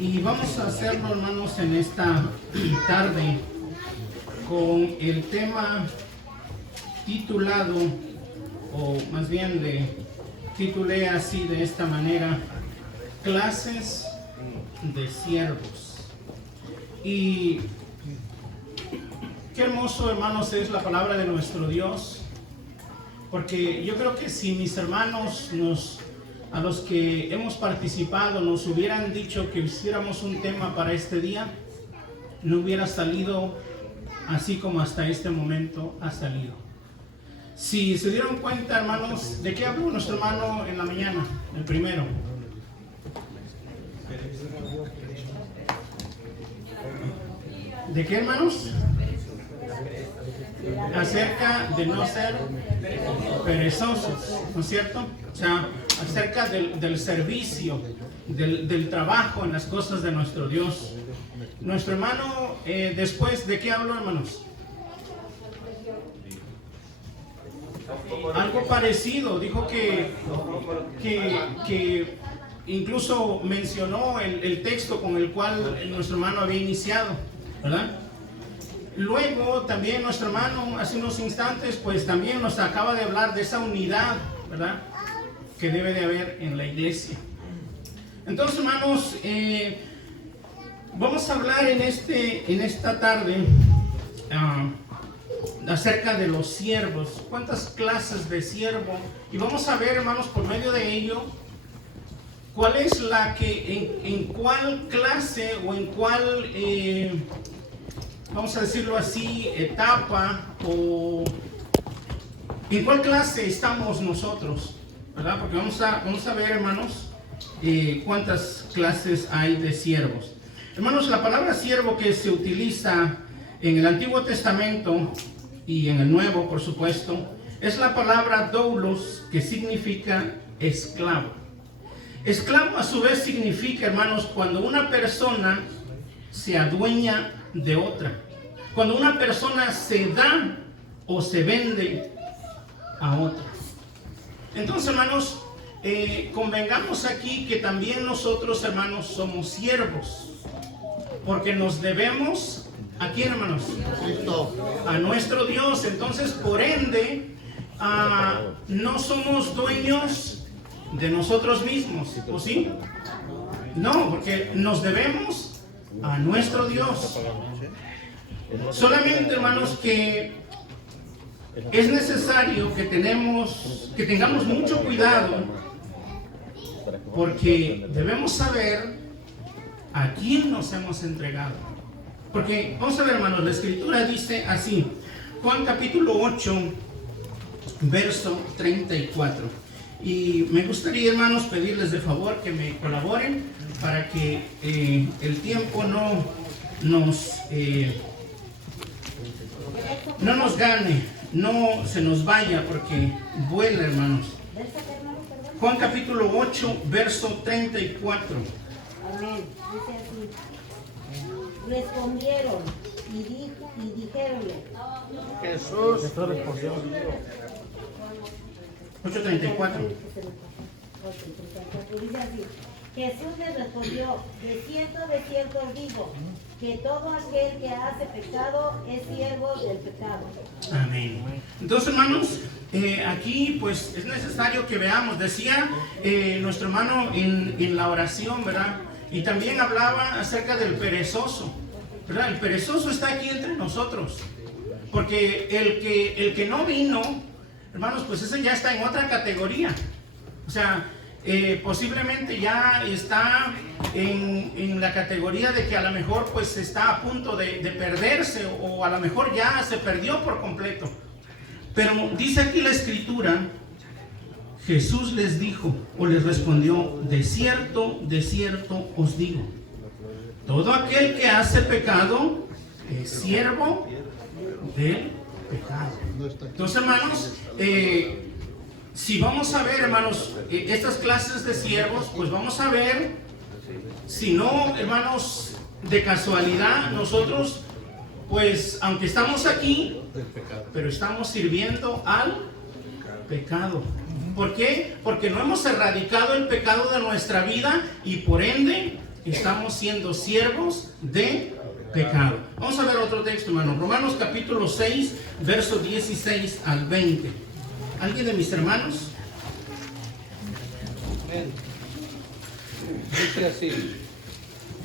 Y vamos a hacerlo, hermanos, en esta tarde con el tema titulado, o más bien le titulé así de esta manera: clases de siervos. Y qué hermoso, hermanos, es la palabra de nuestro Dios, porque yo creo que si mis hermanos a los que hemos participado nos hubieran dicho que hiciéramos un tema para este día, no hubiera salido así como hasta este momento ha salido. Si se dieron cuenta, hermanos, ¿de qué habló nuestro hermano en la mañana? El primero. ¿De qué, hermanos? Acerca de no ser perezosos, ¿no es cierto? O sea, acerca del servicio, del trabajo en las cosas de nuestro Dios. Nuestro hermano, después, ¿de qué habló, hermanos? Algo parecido, dijo que incluso mencionó el texto con el cual nuestro hermano había iniciado, ¿verdad? Luego también nuestro hermano hace unos instantes pues también nos acaba de hablar de esa unidad, ¿verdad?, que debe de haber en la iglesia. Entonces, hermanos, vamos a hablar en esta tarde acerca de los siervos. ¿Cuántas clases de siervo? Y vamos a ver, hermanos, por medio de ello, cuál es la que, en cuál clase o en cuál, vamos a decirlo así, etapa o en cuál clase estamos nosotros, ¿verdad? Porque vamos a ver, hermanos, cuántas clases hay de siervos. Hermanos, la palabra siervo que se utiliza en el Antiguo Testamento y en el Nuevo, por supuesto, es la palabra doulos, que significa esclavo. Esclavo a su vez significa, hermanos, cuando una persona se adueña de otra, cuando una persona se da o se vende a otra. Entonces, hermanos, convengamos aquí que también nosotros, hermanos, somos siervos, porque nos debemos ¿a quién, hermanos? A nuestro Dios. Entonces, por ende, no somos dueños de nosotros mismos, ¿o sí? No, porque nos debemos a nuestro Dios. Solamente, hermanos, que es necesario que tengamos mucho cuidado, porque debemos saber a quién nos hemos entregado. Porque, vamos a ver, hermanos, la Escritura dice así, Juan capítulo 8, verso 34. Y me gustaría, hermanos, pedirles de favor que me colaboren para que el tiempo no nos gane, no se nos vaya, porque vuela, hermanos. Juan capítulo 8, verso 34. Amén. Dice así. Respondieron y dijeronle: Jesús respondió. 8:34. Dice así: Jesús les respondió: de cierto os digo, que todo aquel que hace pecado es siervo del pecado. Amén. Entonces, hermanos, aquí pues es necesario que veamos, decía nuestro hermano en la oración, ¿verdad? Y también hablaba acerca del perezoso, ¿verdad? El perezoso está aquí entre nosotros, porque el que no vino, hermanos, pues ese ya está en otra categoría. O sea, posiblemente ya está en la categoría de que a lo mejor pues está a punto de perderse, o a lo mejor ya se perdió por completo. Pero dice aquí la Escritura, Jesús les dijo o les respondió: de cierto os digo, todo aquel que hace pecado es siervo del pecado. Entonces, hermanos, si vamos a ver, hermanos, estas clases de siervos, pues vamos a ver, si no, hermanos, de casualidad, nosotros, pues, aunque estamos aquí, pero estamos sirviendo al pecado. ¿Por qué? Porque no hemos erradicado el pecado de nuestra vida y por ende estamos siendo siervos de pecado. Vamos a ver otro texto, hermano. Romanos capítulo 6, versos 16 al 20. ¿Alguien de mis hermanos? Amén. Dice así: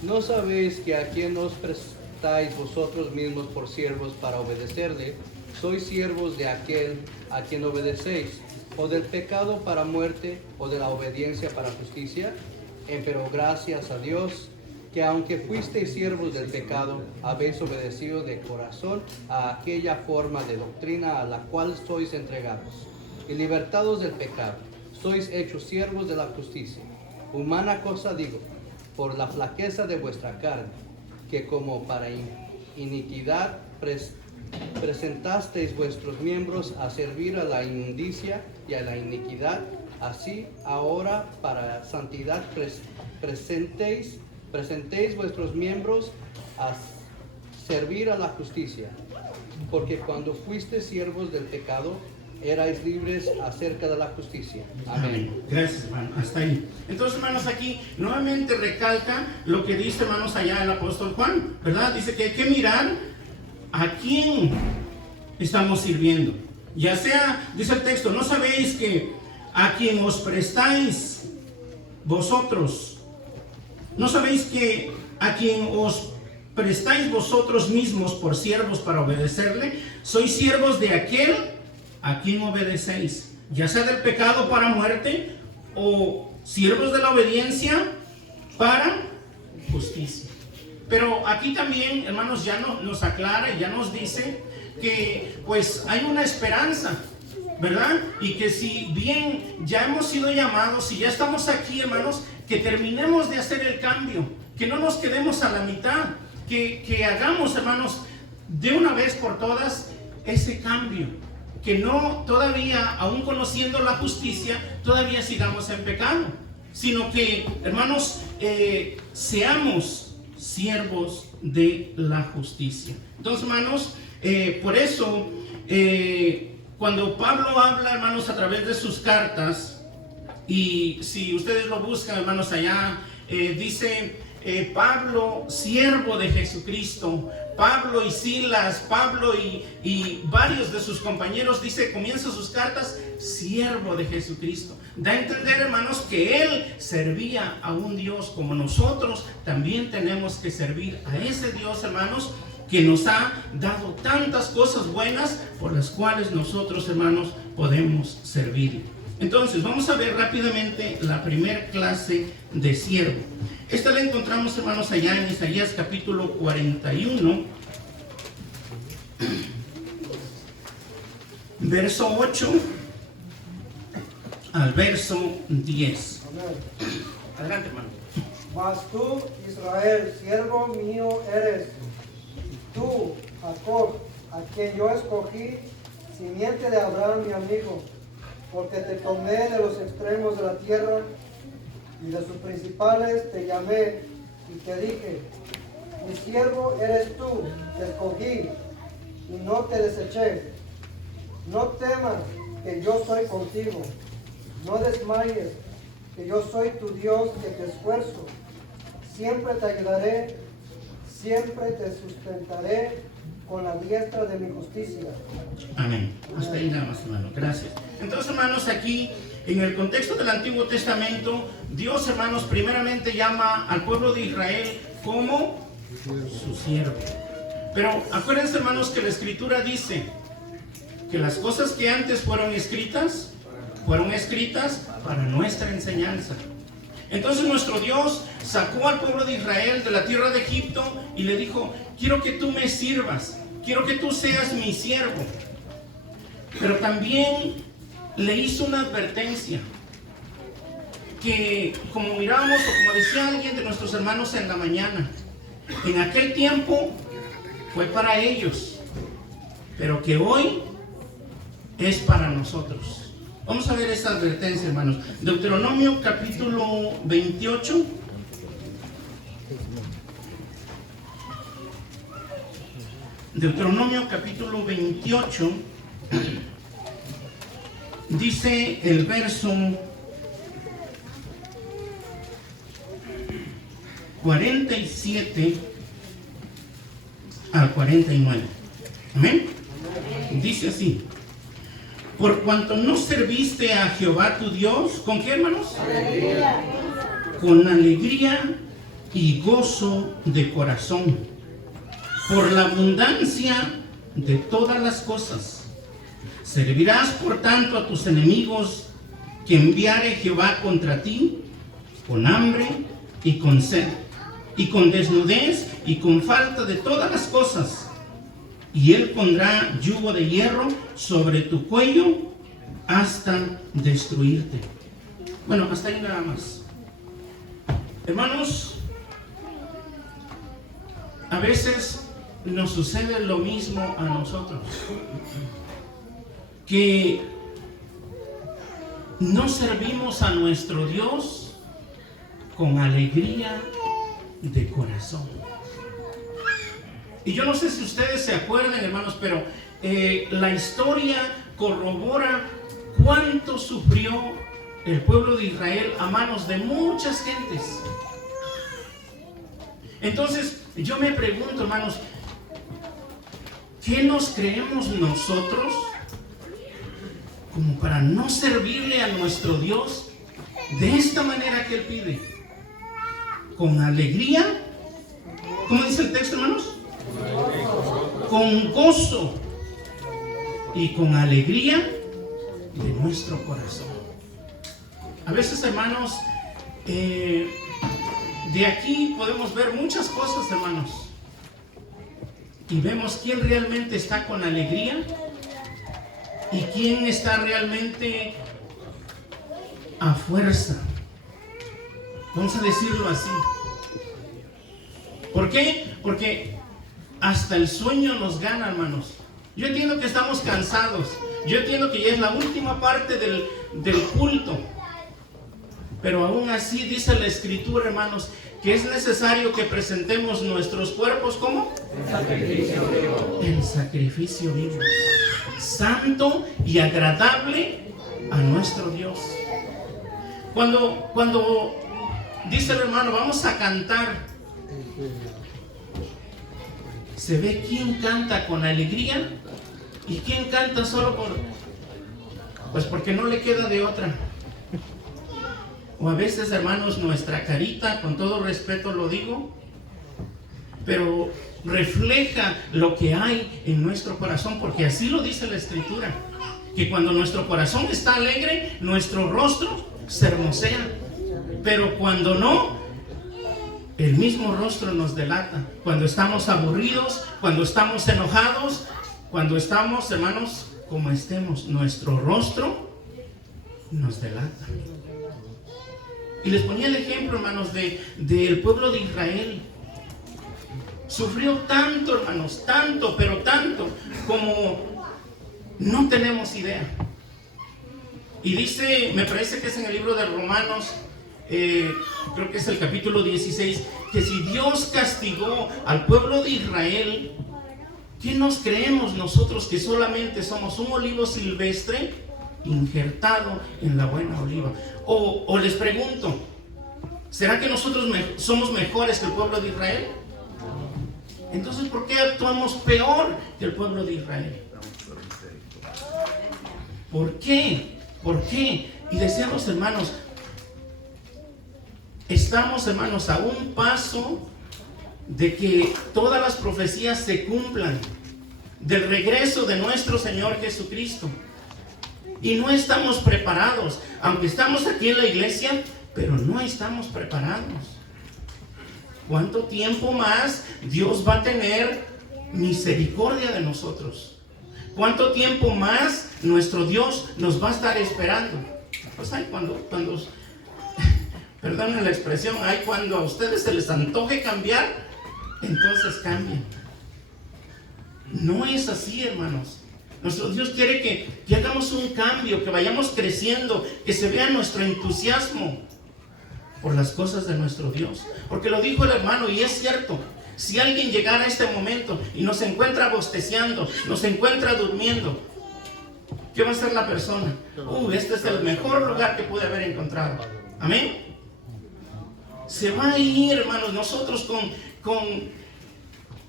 ¿no sabéis que a quien os prestáis vosotros mismos por siervos para obedecerle, sois siervos de aquel a quien obedecéis, o del pecado para muerte, o de la obediencia para justicia? Pero gracias a Dios, que aunque fuisteis siervos del pecado, habéis obedecido de corazón a aquella forma de doctrina a la cual sois entregados, y libertados del pecado, sois hechos siervos de la justicia. Humana cosa digo, por la flaqueza de vuestra carne, que como para iniquidad presentasteis vuestros miembros a servir a la inmundicia y a la iniquidad, así ahora para santidad presentéis vuestros miembros a servir a la justicia. Porque cuando fuisteis siervos del pecado, erais libres acerca de la justicia. Amén. Gracias, hermano. Hasta ahí. Entonces, hermanos, aquí nuevamente recalca lo que dice, hermanos, allá el apóstol Juan, ¿verdad? Dice que hay que mirar a quién estamos sirviendo. Ya sea, dice el texto, ¿no sabéis que a quien os prestáis vosotros, no sabéis que a quien os prestáis vosotros mismos por siervos para obedecerle, sois siervos de aquel a quien obedecéis, ya sea del pecado para muerte o siervos de la obediencia para justicia? Pero aquí también, hermanos, ya nos aclara y ya nos dice que pues hay una esperanza, ¿verdad? Y que si bien ya hemos sido llamados, si ya estamos aquí, hermanos, que terminemos de hacer el cambio, que no nos quedemos a la mitad, que hagamos, hermanos, de una vez por todas ese cambio, que no todavía, aún conociendo la justicia, todavía sigamos en pecado, sino que, hermanos, seamos siervos de la justicia. Entonces, hermanos, por eso, cuando Pablo habla, hermanos, a través de sus cartas, y si ustedes lo buscan, hermanos, allá, dice Pablo, siervo de Jesucristo, Pablo y Silas, Pablo y varios de sus compañeros, dice, comienza sus cartas, siervo de Jesucristo. Da a entender, hermanos, que él servía a un Dios como nosotros también tenemos que servir a ese Dios, hermanos, que nos ha dado tantas cosas buenas por las cuales nosotros, hermanos, podemos servir. Entonces, vamos a ver rápidamente la primera clase de siervo. Esta la encontramos, hermanos, allá en Isaías capítulo 41, verso 8 al verso 10. Amén. Adelante, hermano. Mas tú, Israel, siervo mío eres. Tú, Jacob, a quien yo escogí, simiente de Abraham, mi amigo, porque te tomé de los extremos de la tierra y de sus principales te llamé y te dije, mi siervo eres tú, te escogí y no te deseché. No temas, que yo soy contigo. No desmayes, que yo soy tu Dios, que te esfuerzo. Siempre te ayudaré, siempre te sustentaré con la diestra de mi justicia. Amén. Hasta ahí nada más, hermano. Gracias. Entonces, hermanos, aquí en el contexto del Antiguo Testamento, Dios, hermanos, primeramente llama al pueblo de Israel como su siervo. Pero acuérdense, hermanos, que la Escritura dice que las cosas que antes fueron escritas para nuestra enseñanza. Entonces nuestro Dios sacó al pueblo de Israel de la tierra de Egipto y le dijo, quiero que tú me sirvas, quiero que tú seas mi siervo. Pero también le hizo una advertencia, que como mirábamos o como decía alguien de nuestros hermanos en la mañana, en aquel tiempo fue para ellos, pero que hoy es para nosotros. Vamos a ver esta advertencia, hermanos. Deuteronomio capítulo 28. Deuteronomio capítulo 28. Dice el verso 47 al 49. Amén. Dice así: por cuanto no serviste a Jehová tu Dios, ¿con qué, hermanos? Con alegría y gozo de corazón, por la abundancia de todas las cosas. Servirás por tanto a tus enemigos que enviare Jehová contra ti, con hambre y con sed, y con desnudez y con falta de todas las cosas. Y él pondrá yugo de hierro sobre tu cuello hasta destruirte. Bueno, hasta ahí nada más. Hermanos, a veces nos sucede lo mismo a nosotros, que no servimos a nuestro Dios con alegría de corazón. Y yo no sé si ustedes se acuerdan, hermanos, pero la historia corrobora cuánto sufrió el pueblo de Israel a manos de muchas gentes. Entonces, yo me pregunto, hermanos, ¿qué nos creemos nosotros como para no servirle a nuestro Dios de esta manera que Él pide? Con alegría, ¿cómo dice el texto, hermanos? Con gozo y con alegría de nuestro corazón. A veces, hermanos, de aquí podemos ver muchas cosas, hermanos, y vemos quién realmente está con alegría y quién está realmente a fuerza. Vamos a decirlo así. ¿Por qué? Porque hasta el sueño nos gana, hermanos. Yo entiendo que estamos cansados. Yo entiendo que ya es la última parte del culto. Pero aún así dice la Escritura, hermanos, que es necesario que presentemos nuestros cuerpos ¿cómo? En sacrificio vivo, santo y agradable a nuestro Dios. Cuando dice el hermano, vamos a cantar, se ve quién canta con alegría y quién canta solo porque no le queda de otra. O a veces, hermanos, nuestra carita, con todo respeto lo digo, pero refleja lo que hay en nuestro corazón, porque así lo dice la Escritura, que cuando nuestro corazón está alegre, nuestro rostro se hermosea, pero cuando no, el mismo rostro nos delata. Cuando estamos aburridos, cuando estamos enojados, cuando estamos, hermanos, como estemos, nuestro rostro nos delata. Y les ponía el ejemplo, hermanos, del pueblo de Israel. Sufrió tanto, hermanos, tanto, pero tanto, como no tenemos idea. Y dice, me parece que es en el libro de Romanos, creo que es el capítulo 16, que si Dios castigó al pueblo de Israel, ¿qué nos creemos nosotros que solamente somos un olivo silvestre injertado en la buena oliva? O les pregunto, ¿será que nosotros somos mejores que el pueblo de Israel? Entonces, ¿por qué actuamos peor que el pueblo de Israel? ¿Por qué? ¿Por qué? Y decíamos, hermanos, estamos, hermanos, a un paso de que todas las profecías se cumplan del regreso de nuestro Señor Jesucristo. Y no estamos preparados, aunque estamos aquí en la iglesia, pero no estamos preparados. ¿Cuánto tiempo más Dios va a tener misericordia de nosotros? ¿Cuánto tiempo más nuestro Dios nos va a estar esperando? Pues hay cuando perdonen la expresión, hay cuando a ustedes se les antoje cambiar, entonces cambien. No es así, hermanos. Nuestro Dios quiere que hagamos un cambio, que vayamos creciendo, que se vea nuestro entusiasmo por las cosas de nuestro Dios. Porque lo dijo el hermano, y es cierto, si alguien llegara a este momento y nos encuentra bosteciando, nos encuentra durmiendo, ¿qué va a hacer la persona? Este es el mejor lugar que pude haber encontrado. Amén. se va a ir, hermanos. Nosotros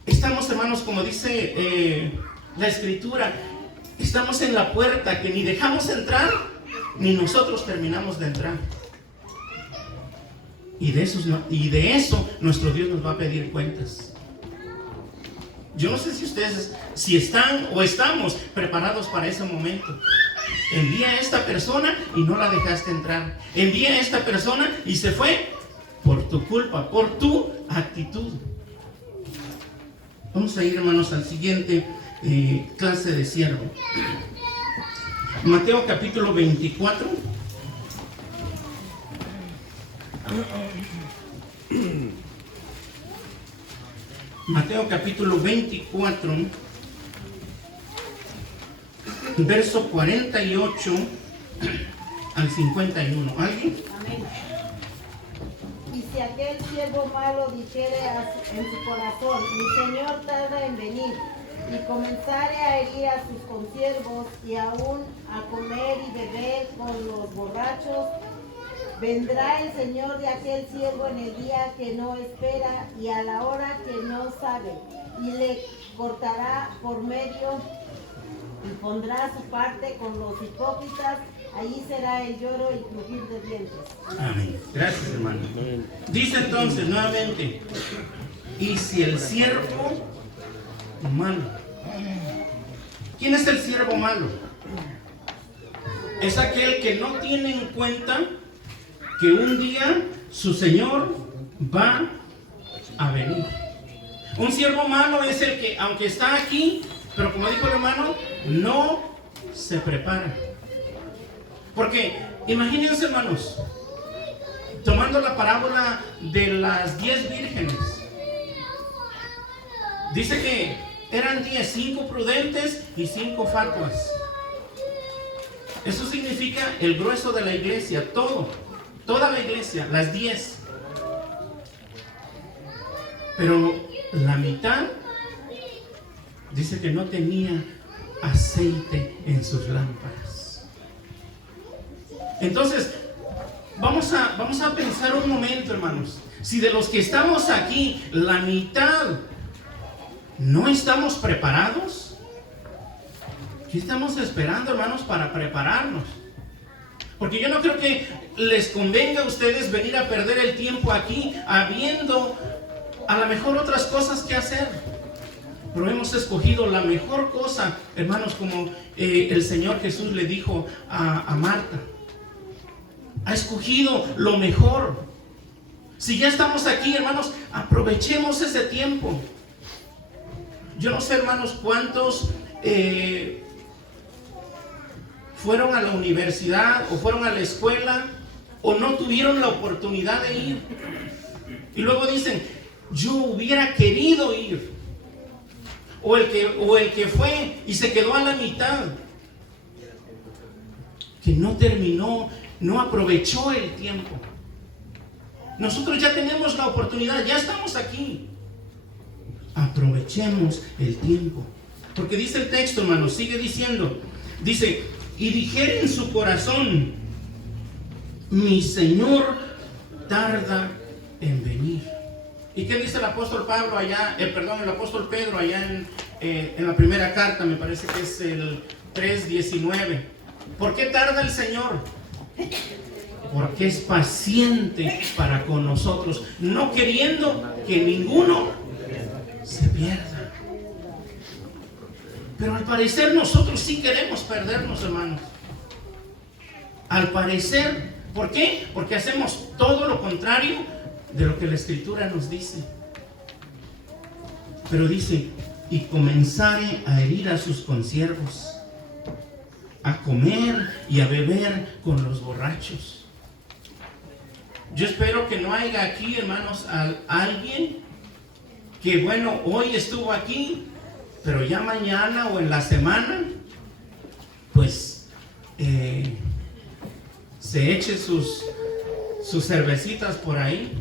estamos, hermanos, como dice la Escritura, estamos en la puerta que ni dejamos entrar, ni nosotros terminamos de entrar. Y de eso nuestro Dios nos va a pedir cuentas. Yo no sé si ustedes, si están o estamos preparados para ese momento. Envía a esta persona y no la dejaste entrar. Envía a esta persona y se fue por tu culpa, por tu actitud. Vamos a ir, hermanos, al siguiente clase de siervo. Mateo capítulo 24. Mateo capítulo 24, verso 48 al 51. ¿Alguien? Amén. Y si aquel siervo malo dijere en su corazón, mi señor tarda en venir, y comenzare a herir a sus consiervos, y aún a comer y beber con los borrachos, vendrá el señor de aquel siervo en el día que no espera y a la hora que no sabe, y le cortará por medio y pondrá su parte con los hipócritas. Allí será el lloro y crujir de dientes. Amén. Gracias, hermano. Dice entonces nuevamente, y si el siervo malo. ¿Quién es el siervo malo? Es aquel que no tiene en cuenta que un día su Señor va a venir. Un siervo malo es el que, aunque está aquí, pero como dijo el hermano, no se prepara. Porque imagínense, hermanos, tomando la parábola de las 10 vírgenes, dice que eran 10, 5 prudentes y 5 fatuas. Eso significa el grueso de la iglesia, toda la iglesia, las 10. Pero la mitad dice que no tenía aceite en sus lámparas. Entonces, vamos a pensar un momento, hermanos. Si de los que estamos aquí, la mitad no estamos preparados, ¿qué estamos esperando, hermanos, para prepararnos? Porque yo no creo que les convenga a ustedes venir a perder el tiempo aquí, habiendo a lo mejor otras cosas que hacer. Pero hemos escogido la mejor cosa, hermanos, como el Señor Jesús le dijo a Marta. Ha escogido lo mejor. Si ya estamos aquí, hermanos, aprovechemos ese tiempo. Yo no sé, hermanos, cuántos fueron a la universidad o fueron a la escuela o no tuvieron la oportunidad de ir. Y luego dicen, yo hubiera querido ir. O el que fue y se quedó a la mitad, que no terminó, no aprovechó el tiempo. Nosotros ya tenemos la oportunidad, ya estamos aquí. Aprovechemos el tiempo. Porque dice el texto, hermano, sigue diciendo, dice, y dijere en su corazón, mi Señor tarda en venir. ¿Y qué dice el apóstol Pablo allá, el apóstol Pedro allá en la primera carta, me parece que es el 3:19? ¿Por qué tarda el Señor? Porque es paciente para con nosotros, no queriendo que ninguno se pierda. Pero al parecer nosotros sí queremos perdernos, hermanos. Al parecer, ¿por qué? Porque hacemos todo lo contrario de lo que la Escritura nos dice. Pero dice, y comenzare a herir a sus consiervos, a comer y a beber con los borrachos. Yo espero que no haya aquí, hermanos, alguien que, bueno, hoy estuvo aquí, pero ya mañana o en la semana, pues, se eche sus cervecitas por ahí.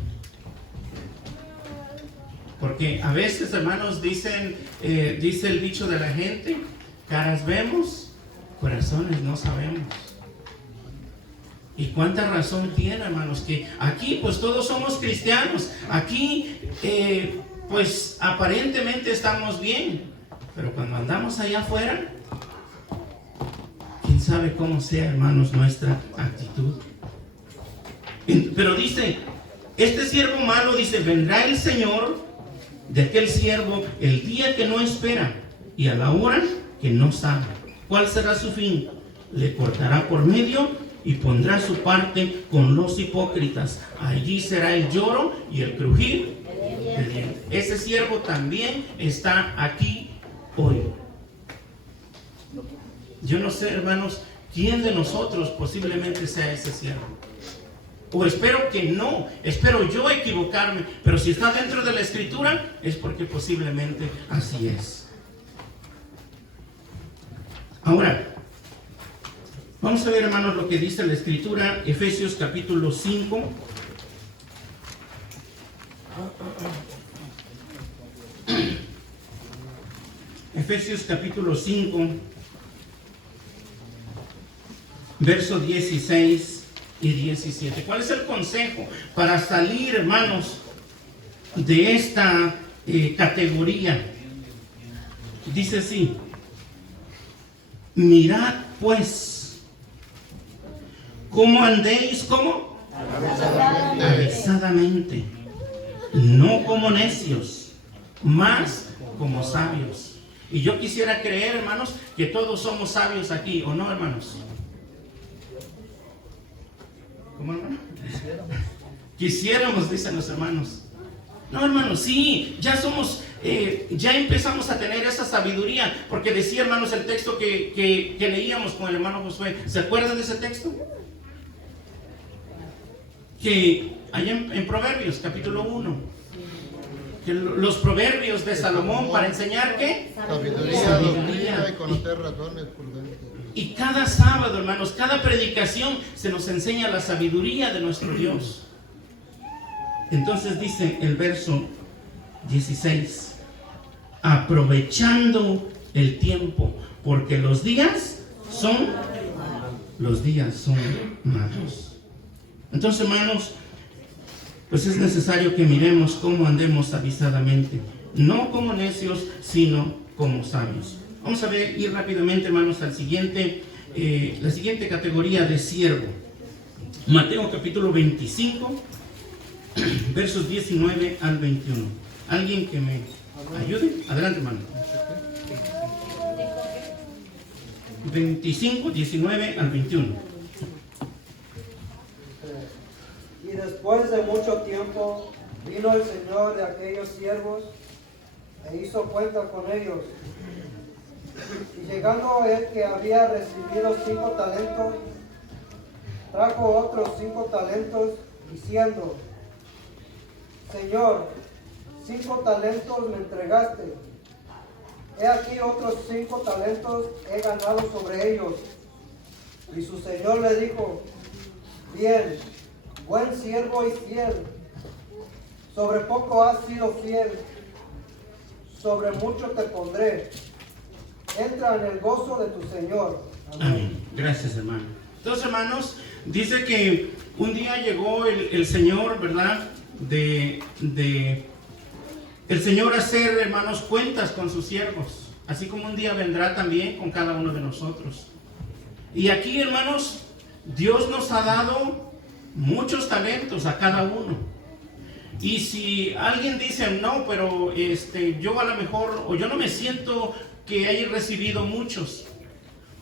Porque a veces, hermanos, dice el dicho de la gente, caras vemos, corazones no sabemos. Y cuánta razón tiene, hermanos, que aquí pues todos somos cristianos. Aquí pues aparentemente estamos bien. Pero cuando andamos allá afuera, quién sabe cómo sea, hermanos, nuestra actitud. Pero dice, este siervo malo, dice, vendrá el Señor de aquel siervo el día que no espera y a la hora que no sabe. ¿Cuál será su fin? Le cortará por medio y pondrá su parte con los hipócritas. Allí será el lloro y el crujir de dientes. Ese siervo también está aquí hoy. Yo no sé, hermanos, quién de nosotros posiblemente sea ese siervo. O espero que no, espero yo equivocarme, pero si está dentro de la Escritura es porque posiblemente así es. Ahora, vamos a ver, hermanos, lo que dice la Escritura, Efesios capítulo 5. Efesios capítulo 5, verso 16 y 17. ¿Cuál es el consejo para salir, hermanos, de esta categoría? Dice así: mirad pues cómo andéis, ¿cómo? Avisadamente, no como necios, mas como sabios. Y yo quisiera creer, hermanos, que todos somos sabios aquí, ¿o no, hermanos? ¿Cómo, hermano? Quisiéramos, dicen los hermanos. No, hermanos, sí, ya somos, ya empezamos a tener esa sabiduría, porque decía, hermanos, el texto que leíamos con el hermano Josué. ¿Se acuerdan de ese texto? Que allá en Proverbios, capítulo 1. Que los proverbios de Salomón para enseñar ¿qué? Sabiduría y conocer razones prudentes. Y cada sábado, hermanos, cada predicación se nos enseña la sabiduría de nuestro Dios. Entonces dice el verso 16: aprovechando el tiempo, porque los días son malos. Entonces, hermanos, pues es necesario que miremos cómo andemos avisadamente, no como necios, sino como sabios. Vamos a ir rápidamente, hermanos, al siguiente, la siguiente categoría de siervo. Mateo capítulo 25, versos 19 al 21. ¿Alguien que me ayude? Adelante, hermano. 25, 19 al 21. Y después de mucho tiempo vino el Señor de aquellos siervos e hizo cuenta con ellos. Y llegando el que había recibido 5 talentos, trajo otros 5 talentos, diciendo: Señor, 5 talentos me entregaste. He aquí otros 5 talentos he ganado sobre ellos. Y su Señor le dijo: bien, buen siervo y fiel. Sobre poco has sido fiel, sobre mucho te pondré. Entra en el gozo de tu Señor. Amén. Amén. Gracias, hermano. Entonces, hermanos, dice que un día llegó el Señor, ¿verdad? El Señor a hacer, hermanos, cuentas con sus siervos, así como un día vendrá también con cada uno de nosotros. Y aquí, hermanos, Dios nos ha dado muchos talentos a cada uno. Y si alguien dice, no, pero yo a lo mejor, o yo no me siento que haya recibido muchos,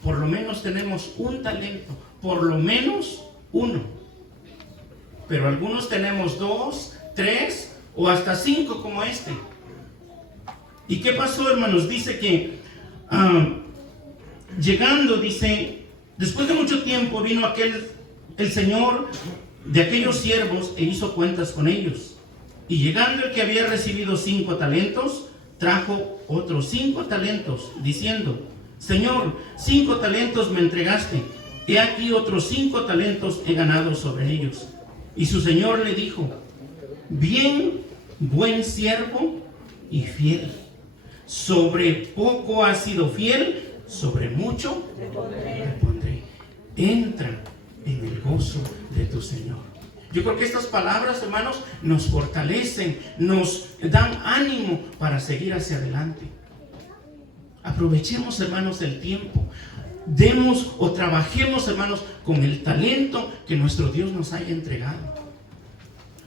por lo menos tenemos un talento, por lo menos uno. Pero algunos tenemos 2, 3 o hasta 5 como este. ¿Y qué pasó, hermanos? Dice que llegando, dice, después de mucho tiempo vino el Señor de aquellos siervos e hizo cuentas con ellos. Y llegando el que había recibido 5 talentos, trajo otros 5 talentos, diciendo: Señor, 5 talentos me entregaste, he aquí otros 5 talentos he ganado sobre ellos. Y su Señor le dijo: bien, buen siervo y fiel. Sobre poco has sido fiel, sobre mucho te pondré. Entra en el gozo de tu Señor. Yo creo que estas palabras, hermanos, nos fortalecen, nos dan ánimo para seguir hacia adelante. Aprovechemos, hermanos, el tiempo. Demos o trabajemos, hermanos, con el talento que nuestro Dios nos haya entregado.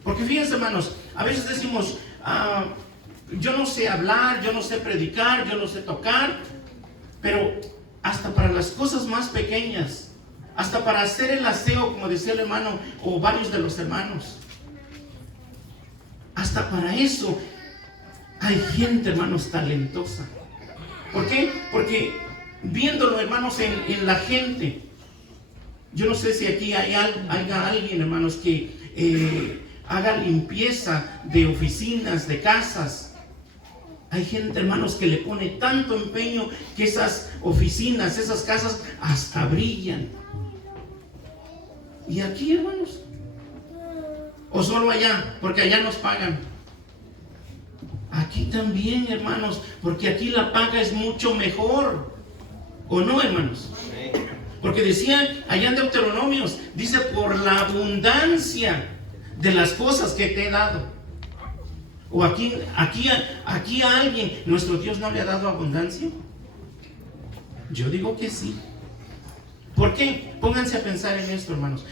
Porque fíjense, hermanos, a veces decimos, yo no sé hablar, yo no sé predicar, yo no sé tocar, pero hasta para las cosas más pequeñas, hasta para hacer el aseo, como decía el hermano o varios de los hermanos, hasta para eso hay gente, hermanos, talentosa. ¿Por qué? Porque viéndolo, hermanos, en la gente, yo no sé si aquí haya alguien, hermanos, que haga limpieza de oficinas, de casas. Hay gente, hermanos, que le pone tanto empeño que esas oficinas, esas casas hasta brillan. ¿Y aquí, hermanos? ¿O solo allá? Porque allá nos pagan. Aquí también, hermanos, porque aquí la paga es mucho mejor. ¿O no, hermanos? Porque decía allá en Deuteronomios, dice, por la abundancia de las cosas que te he dado. O aquí a alguien, ¿nuestro Dios no le ha dado abundancia? Yo digo que sí. ¿Por qué? Pónganse a pensar en esto, hermanos.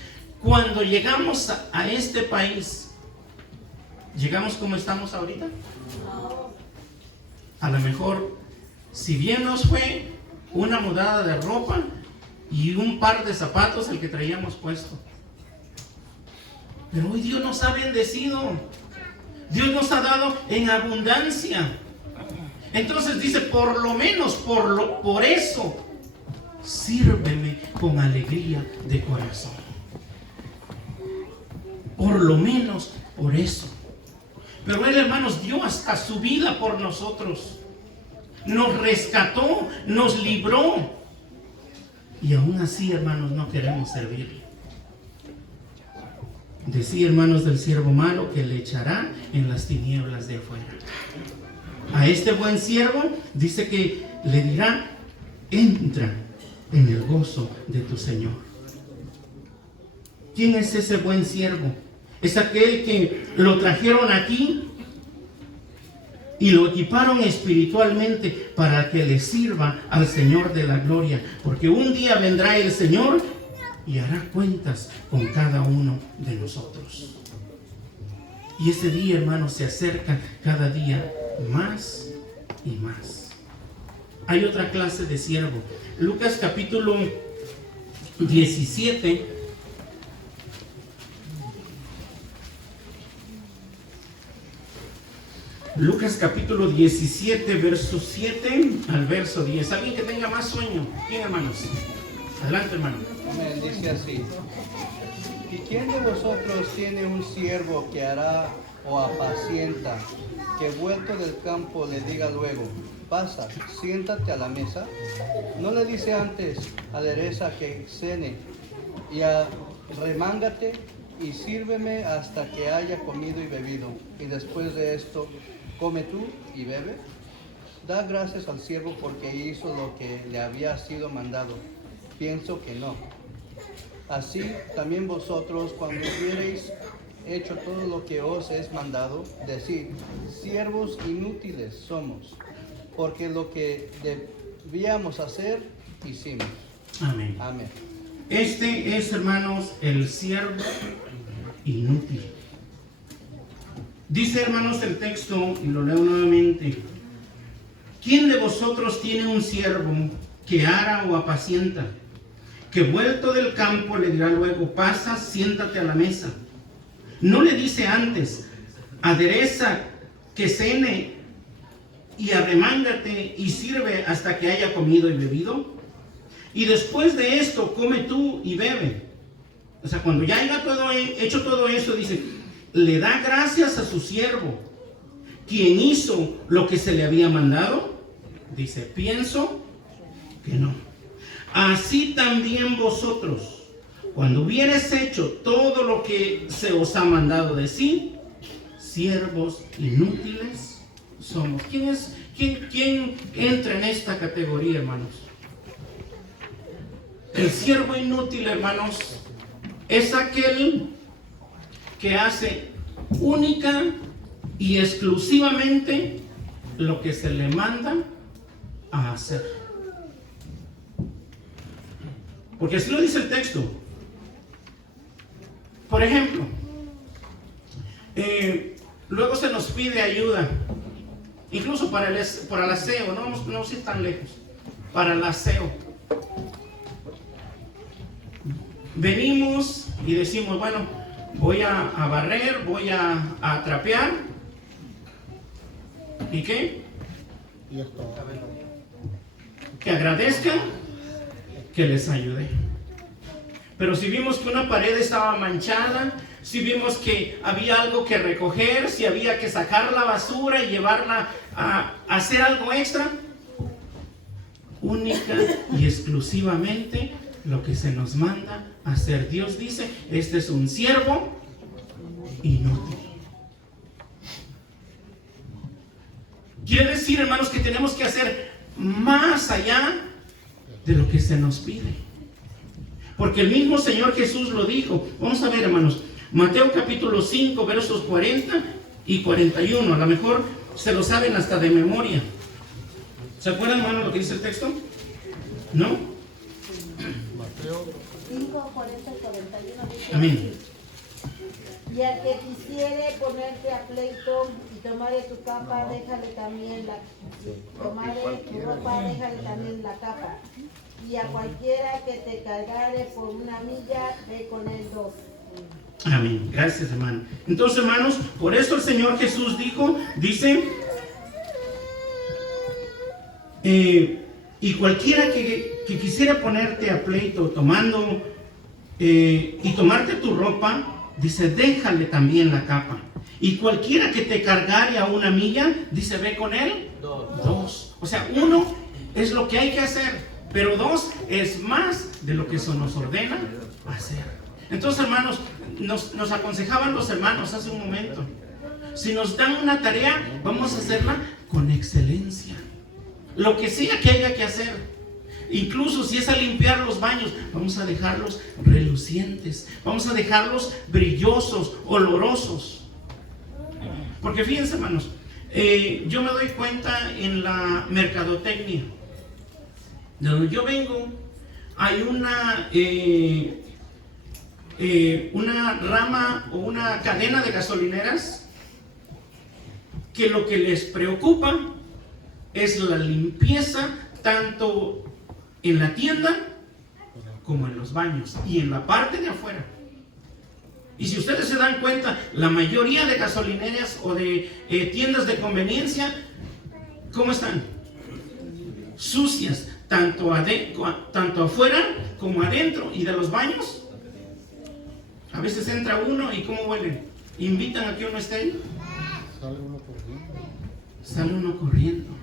Cuando llegamos a este país, ¿llegamos como estamos ahorita? A lo mejor, si bien nos fue una mudada de ropa y un par de zapatos el que traíamos puesto. Pero hoy Dios nos ha bendecido. Dios nos ha dado en abundancia. Entonces dice, por lo menos, por eso, sírveme con alegría de corazón. Por lo menos por eso. Pero Él, hermanos, dio hasta su vida por nosotros. Nos rescató, nos libró. Y aún así, hermanos, no queremos servirle. Decía, hermanos, del siervo malo que le echará en las tinieblas de afuera. A este buen siervo dice que le dirá, entra en el gozo de tu Señor. ¿Quién es ese buen siervo? Es aquel que lo trajeron aquí y lo equiparon espiritualmente para que le sirva al Señor de la gloria. Porque un día vendrá el Señor y hará cuentas con cada uno de nosotros. Y ese día, hermanos, se acerca cada día más y más. Hay otra clase de siervo. Lucas capítulo 17. Lucas capítulo 17, verso 7 al verso 10. Alguien que tenga más sueño. ¿Quién, hermanos? Adelante, hermano. Amén, dice así. ¿Y quién de vosotros tiene un siervo que hará o apacienta, que vuelto del campo le diga luego, pasa, siéntate a la mesa? ¿No le dice antes, adereza que cene, y remángate y sírveme hasta que haya comido y bebido, y después de esto, come tú y bebe? Da gracias al siervo porque hizo lo que le había sido mandado. Pienso que no. Así también vosotros, cuando hubiereis hecho todo lo que os es mandado, decid, siervos inútiles somos, porque lo que debíamos hacer, hicimos. Amén. Amén. Este es, hermanos, el siervo inútil. Dice, hermanos, el texto, y lo leo nuevamente. ¿Quién de vosotros tiene un siervo que ara o apacienta, que vuelto del campo le dirá luego, pasa, siéntate a la mesa? ¿No le dice antes, adereza que cene y arremángate y sirve hasta que haya comido y bebido? Y después de esto, come tú y bebe. O sea, cuando ya haya hecho todo eso, dice, le da gracias a su siervo, quien hizo lo que se le había mandado. Dice, pienso que no. Así también vosotros, cuando hubiereis hecho todo lo que se os ha mandado decir, siervos inútiles somos. ¿Quién entra en esta categoría, hermanos? El siervo inútil, hermanos, es aquel que hace única y exclusivamente lo que se le manda a hacer. Porque así lo dice el texto. Por ejemplo, luego se nos pide ayuda, incluso para el aseo, no vamos a ir tan lejos, para el aseo. Venimos y decimos, bueno, voy a barrer, voy a trapear. ¿Y qué? Y esto. Que agradezcan que les ayude. Pero si vimos que una pared estaba manchada, si vimos que había algo que recoger, si había que sacar la basura y llevarla a hacer algo extra, única y exclusivamente lo que se nos manda a hacer. Dios dice, este es un siervo inútil. Quiere decir, hermanos, que tenemos que hacer más allá de lo que se nos pide. Porque el mismo Señor Jesús lo dijo. Vamos a ver, hermanos, Mateo capítulo 5, versos 40 y 41. A lo mejor se lo saben hasta de memoria. ¿Se acuerdan, hermano, lo que dice el texto? ¿No? Mateo 5, 40 y 41 dice Amén. así: y al que quisiere ponerte a pleito y tomare tu capa, déjale también tomare tu ropa, déjale también la capa. Y a cualquiera que te cargare por una milla, ve con él 2. Amén. Gracias, hermano. Entonces, hermanos, por eso el Señor Jesús dice, y cualquiera que quisiera ponerte a pleito tomando y tomarte tu ropa, dice, déjale también la capa. Y cualquiera que te cargare a una milla, dice, ve con él 2. O sea, 1 es lo que hay que hacer, pero 2 es más de lo que eso nos ordena hacer. Entonces, hermanos, nos aconsejaban los hermanos hace un momento, si nos dan una tarea, vamos a hacerla con excelencia. Lo que sea que haya que hacer, incluso si es a limpiar los baños, vamos a dejarlos relucientes, vamos a dejarlos brillosos, olorosos. Porque fíjense, hermanos, yo me doy cuenta en la mercadotecnia de donde yo vengo, hay una rama o una cadena de gasolineras que lo que les preocupa es la limpieza tanto en la tienda como en los baños y en la parte de afuera. Y si ustedes se dan cuenta, la mayoría de gasolineras o de tiendas de conveniencia, ¿cómo están? Sucias, tanto afuera como adentro. Y de los baños, a veces entra uno y ¿cómo huelen? ¿Invitan a que uno esté ahí? sale uno corriendo. Sale uno corriendo.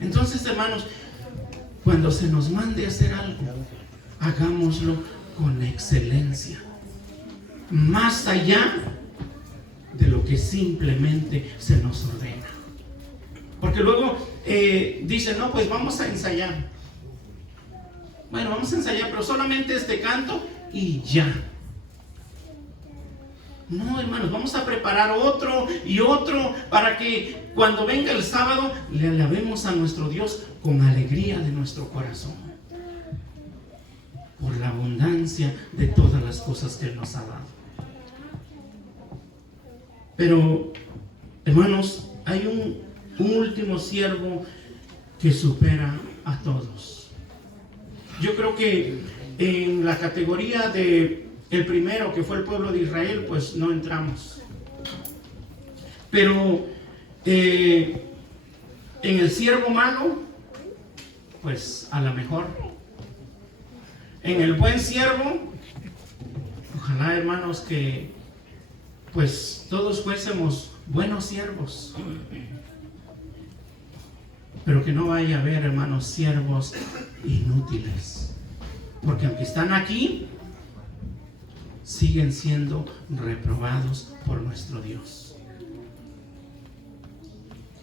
Entonces, hermanos, cuando se nos mande hacer algo, hagámoslo con excelencia, más allá de lo que simplemente se nos ordena. Porque luego dicen, no, pues vamos a ensayar. Bueno, vamos a ensayar, pero solamente este canto y ya. No, hermanos, vamos a preparar otro y otro para que cuando venga el sábado le alabemos a nuestro Dios con alegría de nuestro corazón, por la abundancia de todas las cosas que Él nos ha dado. Pero, hermanos, hay un último siervo que supera a todos. Yo creo que en la categoría de el primero, que fue el pueblo de Israel, pues no entramos. Pero en el siervo malo, pues a lo mejor. En el buen siervo, ojalá, hermanos, que pues todos fuésemos buenos siervos. Pero que no vaya a haber, hermanos, siervos inútiles. Porque aunque están aquí, siguen siendo reprobados por nuestro Dios.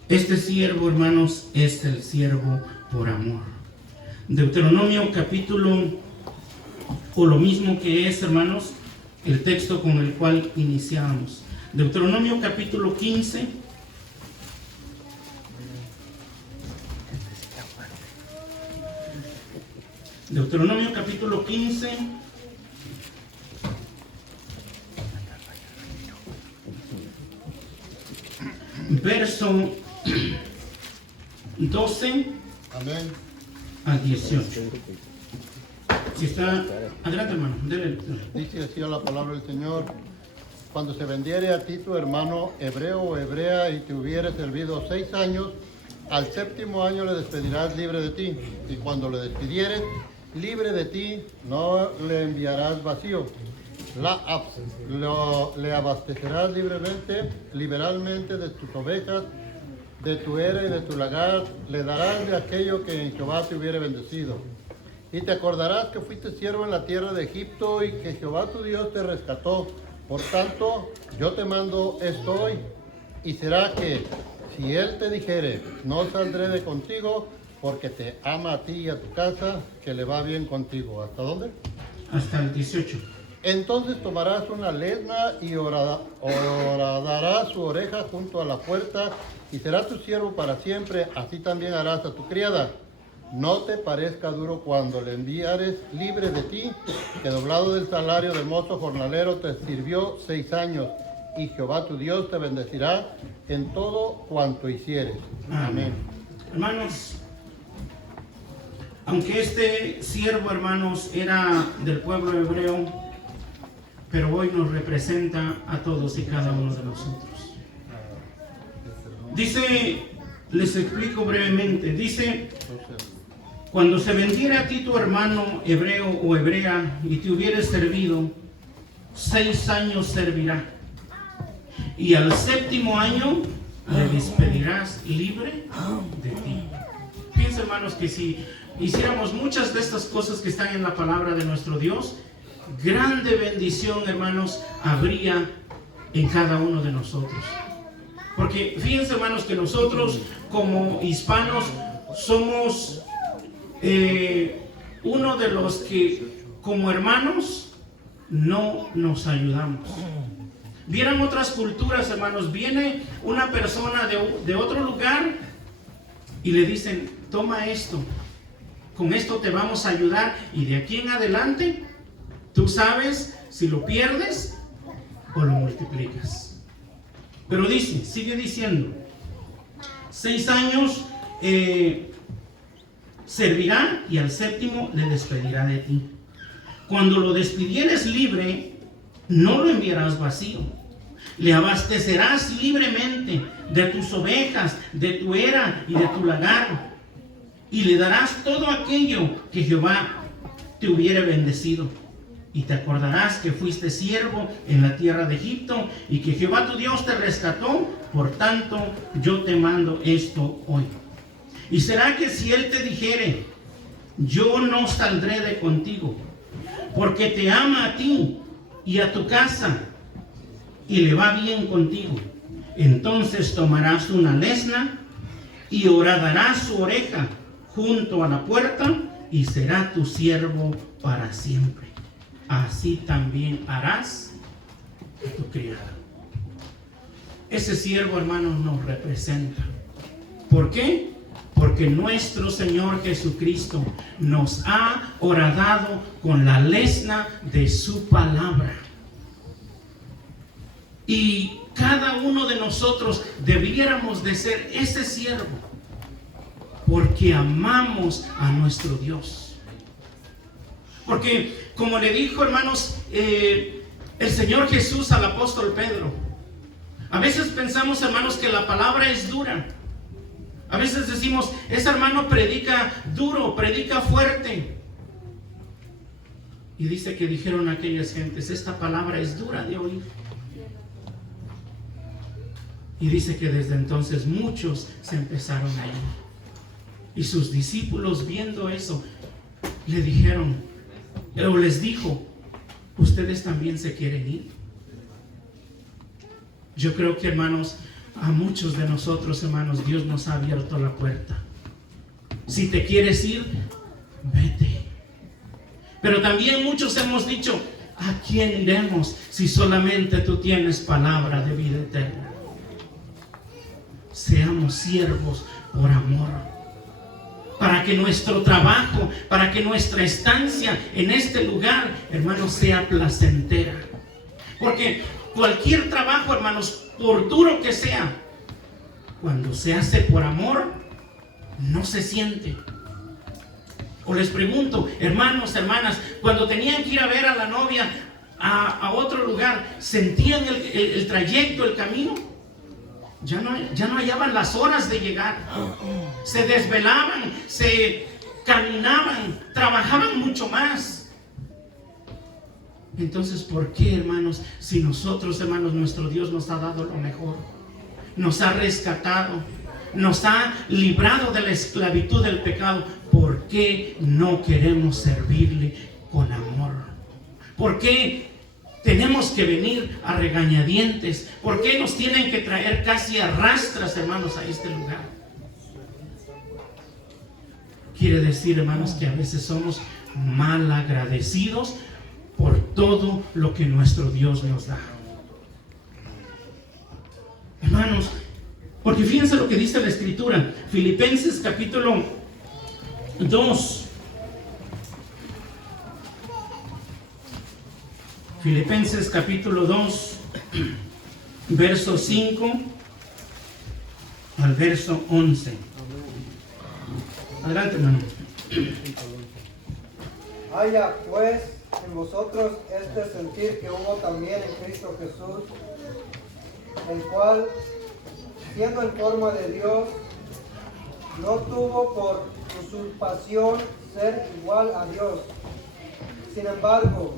Este siervo, hermanos, es el siervo por amor. Deuteronomio capítulo, o lo mismo que es, hermanos, el texto con el cual iniciamos. Deuteronomio capítulo 15. Deuteronomio capítulo 15. Verso 12 Amén. a 18. Si está, adelante hermano, dele. Dice así la palabra del Señor. Cuando se vendiere a ti tu hermano hebreo o hebrea y te hubiere servido 6 años, al 7º año le despedirás libre de ti. Y cuando le despidieres libre de ti, no le enviarás vacío. Le abastecerás liberalmente de tus ovejas, de tu era y de tu lagar. Le darás de aquello que en Jehová te hubiere bendecido. Y te acordarás que fuiste siervo en la tierra de Egipto y que Jehová tu Dios te rescató. Por tanto, yo te mando esto hoy. Y será que si él te dijere, no saldré de contigo, porque te ama a ti y a tu casa, que le va bien contigo. ¿Hasta dónde? Hasta el 18. Entonces tomarás una lesna y horadarás su oreja junto a la puerta, y será tu siervo para siempre. Así también harás a tu criada. No te parezca duro cuando le enviares libre de ti, que doblado del salario del mozo jornalero te sirvió 6 años, y Jehová tu Dios te bendecirá en todo cuanto hicieres. Amén. Hermanos, aunque este siervo, hermanos, era del pueblo hebreo, pero hoy nos representa a todos y cada uno de nosotros. Dice, les explico brevemente, dice: cuando se vendiera a ti tu hermano hebreo o hebrea y te hubiere servido, 6 años servirá, y al 7º año le despedirás libre de ti. Piensa, hermanos, que si hiciéramos muchas de estas cosas que están en la palabra de nuestro Dios, grande bendición, hermanos, habría en cada uno de nosotros. Porque fíjense, hermanos, que nosotros como hispanos somos uno de los que como hermanos no nos ayudamos. Vieran otras culturas, hermanos, viene una persona de otro lugar y le dicen: toma esto, con esto te vamos a ayudar, y de aquí en adelante tú sabes si lo pierdes o lo multiplicas. Pero dice, sigue diciendo, 6 años servirá, y al 7º le despedirá de ti. Cuando lo despidieres libre, no lo enviarás vacío. Le abastecerás libremente de tus ovejas, de tu era y de tu lagar, y le darás todo aquello que Jehová te hubiere bendecido. Y te acordarás que fuiste siervo en la tierra de Egipto, y que Jehová tu Dios te rescató. Por tanto, yo te mando esto hoy. Y será que si él te dijere, yo no saldré de contigo, porque te ama a ti y a tu casa, y le va bien contigo, entonces tomarás una lesna y horadarás su oreja junto a la puerta, y será tu siervo para siempre. Así también harás a tu criada. Ese siervo, hermanos, nos representa. ¿Por qué? Porque nuestro Señor Jesucristo nos ha horadado con la lesna de su palabra. Y cada uno de nosotros debiéramos de ser ese siervo, porque amamos a nuestro Dios. Porque, como le dijo, hermanos, el Señor Jesús al apóstol Pedro, a veces pensamos, hermanos, que la palabra es dura. A veces decimos, ese hermano predica duro, predica fuerte. Y dice que dijeron aquellas gentes, esta palabra es dura de oír. Y dice que desde entonces muchos se empezaron a ir. Y sus discípulos, viendo eso, le dijeron, o les dijo, ¿ustedes también se quieren ir? Yo creo que, hermanos, a muchos de nosotros, hermanos, Dios nos ha abierto la puerta. Si te quieres ir, vete. Pero también muchos hemos dicho, ¿A quién iremos si solamente tú tienes palabra de vida eterna? Seamos siervos por amor, para que nuestro trabajo, para que nuestra estancia en este lugar, hermanos, sea placentera. Porque cualquier trabajo, hermanos, por duro que sea, cuando se hace por amor, no se siente. O les pregunto, hermanos, hermanas, cuando tenían que ir a ver a la novia a otro lugar, ¿sentían el trayecto, el camino? Ya no hallaban las horas de llegar. Se desvelaban, se caminaban, trabajaban mucho más. Entonces, ¿por qué, hermanos? Si nosotros, hermanos, nuestro Dios nos ha dado lo mejor, nos ha rescatado, nos ha librado de la esclavitud del pecado, ¿por qué no queremos servirle con amor? ¿Por qué tenemos que venir a regañadientes? ¿Por qué nos tienen que traer casi a rastras, hermanos, a este lugar? Quiere decir, hermanos, que a veces somos mal agradecidos por todo lo que nuestro Dios nos da. Hermanos, porque fíjense lo que dice la Escritura, Filipenses capítulo 2. Filipenses capítulo 2, verso 5 al verso 11. Adelante, hermano. Haya pues en vosotros este sentir que hubo también en Cristo Jesús, el cual, siendo en forma de Dios, no tuvo por usurpación ser igual a Dios. Sin embargo,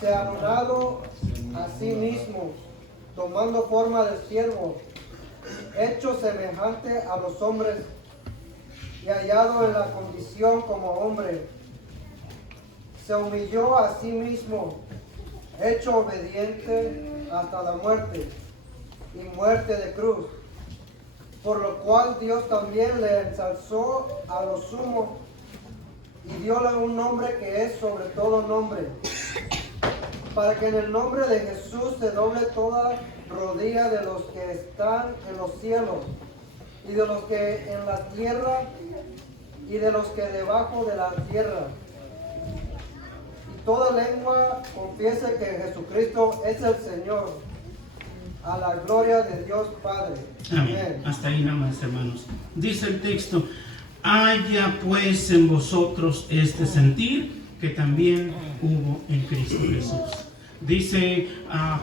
se ha anonadado a sí mismo, tomando forma de siervo, hecho semejante a los hombres, y hallado en la condición como hombre, se humilló a sí mismo, hecho obediente hasta la muerte, y muerte de cruz, por lo cual Dios también le ensalzó a lo sumo, y dióle un nombre que es sobre todo nombre, para que en el nombre de Jesús se doble toda rodilla de los que están en los cielos, y de los que en la tierra, y de los que debajo de la tierra. Y toda lengua confiese que Jesucristo es el Señor, a la gloria de Dios Padre. Amén. Hasta ahí nada más, hermanos. Dice el texto: haya pues en vosotros este sentir que también hubo en Cristo Jesús. Dice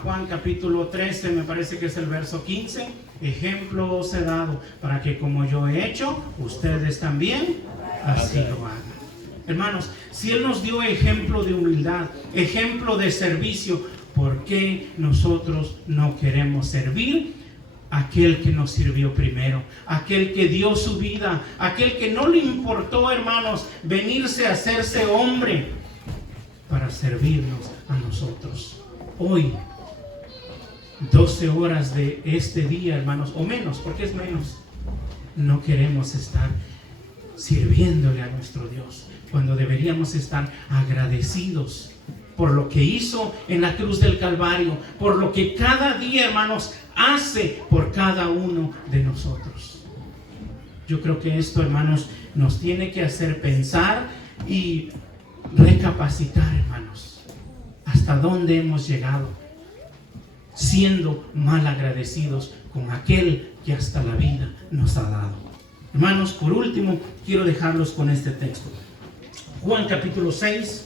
Juan capítulo 13, me parece que es el verso 15: ejemplo os he dado para que como yo he hecho, ustedes también así lo hagan. Hermanos, si Él nos dio ejemplo de humildad, ejemplo de servicio, ¿por qué nosotros no queremos servir a aquel que nos sirvió primero? Aquel que dio su vida, aquel que no le importó, hermanos, venirse a hacerse hombre para servirnos a nosotros. Hoy, 12 horas de este día, hermanos, o menos, porque es menos, no queremos estar sirviéndole a nuestro Dios, cuando deberíamos estar agradecidos por lo que hizo en la cruz del Calvario, por lo que cada día, hermanos, hace por cada uno de nosotros. Yo creo que esto, hermanos, nos tiene que hacer pensar y recapacitar, hermanos, hasta dónde hemos llegado, siendo mal agradecidos con aquel que hasta la vida nos ha dado. Hermanos, por último, quiero dejarlos con este texto. Juan capítulo 6,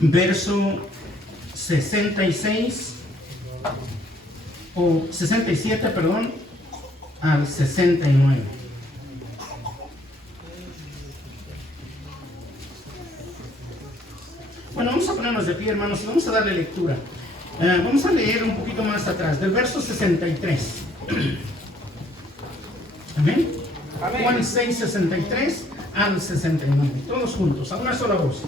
verso 66 o 67, perdón, al 69. Bueno, vamos a ponernos de pie, hermanos, y vamos a darle lectura. Vamos a leer un poquito más atrás, del verso 63. Amén. Amén. Juan 6, 63 al 69. Todos juntos, a una sola voz.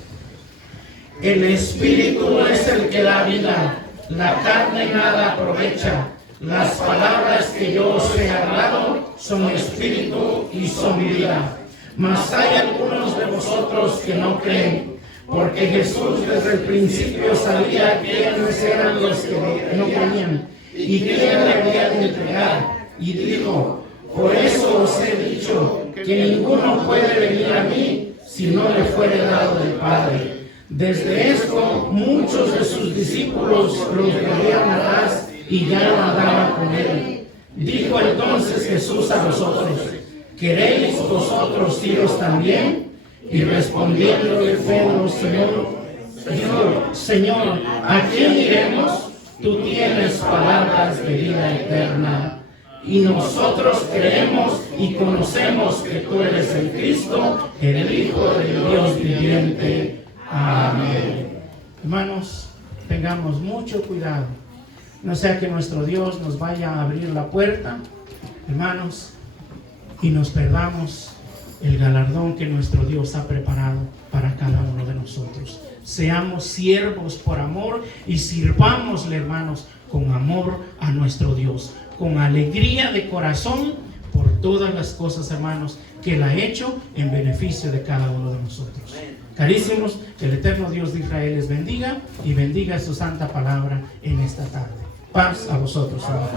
El Espíritu es el que da vida, la carne nada aprovecha. Las palabras que yo os he hablado son espíritu y son vida. mas hay algunos de vosotros que no creen. Porque Jesús desde el principio sabía quiénes eran los que no creían y quién le había de entregar. Y dijo: por eso os he dicho que ninguno puede venir a mí si no le fuere dado del Padre. Desde esto muchos de sus discípulos los volvieron atrás y ya no andaban con él. Dijo entonces Jesús a los otros: ¿queréis vosotros iros también? Y respondiéndole Pedro: Señor, ¿a quién iremos? Tú tienes palabras de vida eterna. Y nosotros creemos y conocemos que tú eres el Cristo, el Hijo del Dios viviente. Amén. Hermanos, tengamos mucho cuidado. No sea que nuestro Dios nos vaya a abrir la puerta, hermanos, y nos perdamos el galardón que nuestro Dios ha preparado para cada uno de nosotros. Seamos siervos por amor y sirvámosle, hermanos, con amor a nuestro Dios, con alegría de corazón por todas las cosas, hermanos, que Él ha hecho en beneficio de cada uno de nosotros. Carísimos, que el eterno Dios de Israel les bendiga y bendiga su santa palabra en esta tarde. Paz a vosotros, hermanos.